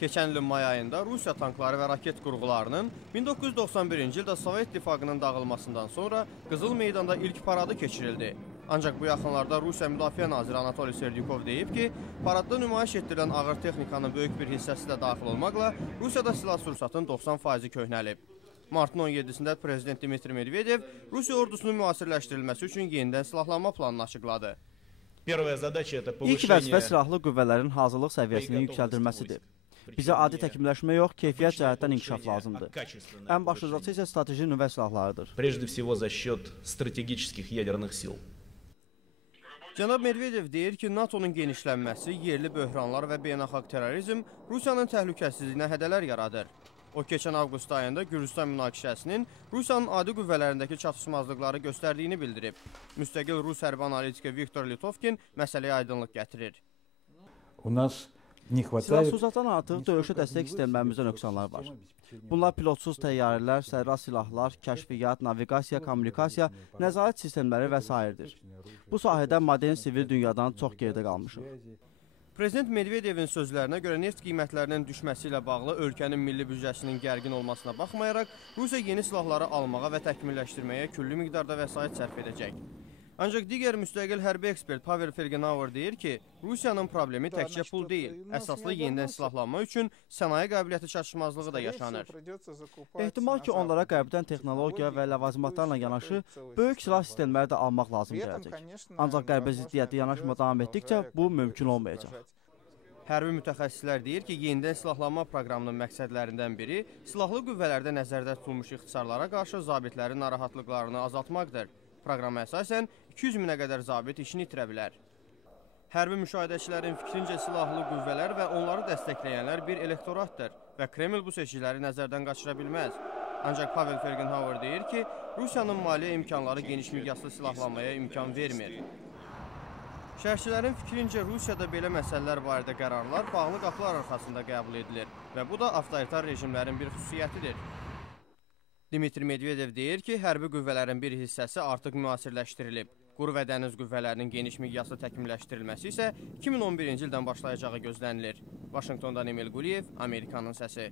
Keçən ilin may ayında Rusiya tankları və raket qurğularının 1991-ci ildə Sovet İttifaqının dağılmasından sonra Qızıl Meydanda ilk paradı keçirildi. Ancaq bu yaxınlarda Rusiya Müdafiə Naziri Anatoliy Serdyukov deyib ki, paradda nümayiş etdirilən ağır texnikanın böyük bir hissəsi də daxil olmaqla Rusiyada silah-sursatın 90%-i köhnəlib. Martın 17-sində Prezident Dmitri Medvedev Rusiya ordusunun müasirləşdirilməsi üçün yenidən silahlanma planını açıqladı. İlk vəzifə silahlı qüvvələrin hazırlıq səviyyəsinin yüksəldilməsidir. Bizə adi təkmilləşmə yox, keyfiyyət cəhətdən inkişaf lazımdır. Ən başlıcası isə strateji nüvə silahlarıdır. Cənab Medvedev deyir ki, NATO'nun genişlənməsi, yerli böhranlar və beynəlxalq terrorizm Rusiyanın təhlükəsizliyinə hədələr yaradır. O, keçən avqust ayında Gürcüstan münaqişəsinin Rusiyanın adi qüvvələrindəki çatışmazlıqları göstərdiyini bildirib. Müstəqil Rus hərbi analitiki Viktor Litovkin məsələyə aydınlıq gətirir. Silah-sursatdan artıq döyüşə dəstək sistemlərimizdə nöqsanlar var. Bunlar pilotsuz təyyarələr, sərrast silahlar, kəşfiyyat, naviqasiya, kommunikasiya, nəzarət sistemləri və s. Bu sahədə modern sivil dünyadan çox geridə qalmışıq. Prezident Medvedevin sözlərinə görə neft qiymətlərinin düşməsi ilə bağlı ölkənin milli büdcəsinin gərgin olmasına baxmayaraq, Rusiya yeni silahları almağa və təkmilləşdirməyə külli miqdarda vəsait sərf edəcək. Ancaq digər müstəqil hərbi ekspert Pavel Fergenauer deyir ki, Rusiyanın problemi təkcə pul deyil, əsaslı yenidən silahlanma üçün sənaye qabiliyyəti çatışmazlığı da yaşanır. Ehtimal ki, onlara qərbdən texnologiya və ləvazimatlarla yanaşı böyük silah sistemləri də almaq lazım gələcək. Ancaq qərbə ziddiyyətli yanaşma davam etdikcə bu mümkün olmayacaq. Hərbi mütəxəssislər deyir ki, yenidən silahlanma proqramının məqsədlərindən biri silahlı qüvvələrdə nəzərdə tutulmuş ixtisarlara qarşı zabitlərin narahatlıqlarını azaltmaqdır. Proqrama əsasən 200 minə qədər zabit işini itirə bilər. Hərbi müşahidəçilərin fikrincə silahlı qüvvələr və onları dəstəkləyənlər bir elektoratdır və Kreml bu seçkiləri nəzərdən qaçıra bilməz. Ancaq Pavel Fergenauer deyir ki, Rusiyanın maliyyə imkanları geniş miqyaslı silahlanmaya imkan vermir. Şərhçilərin fikrincə Rusiyada belə məsələlər barədə qərarlar bağlı qapılar arxasında qəbul edilir və bu da avtoritar rejimlərin bir xüsusiyyətidir. Dmitri Medvedev deyir ki, hərbi qüvvələrin bir hissəsi artıq müasirləşdirilib. Quru və dəniz qüvvələrinin geniş miqyaslı təkmilləşdirilməsi isə 2011-ci ildən başlayacağı gözlənilir. Vaşinqtondan Emil Quliyev, Amerikanın səsi.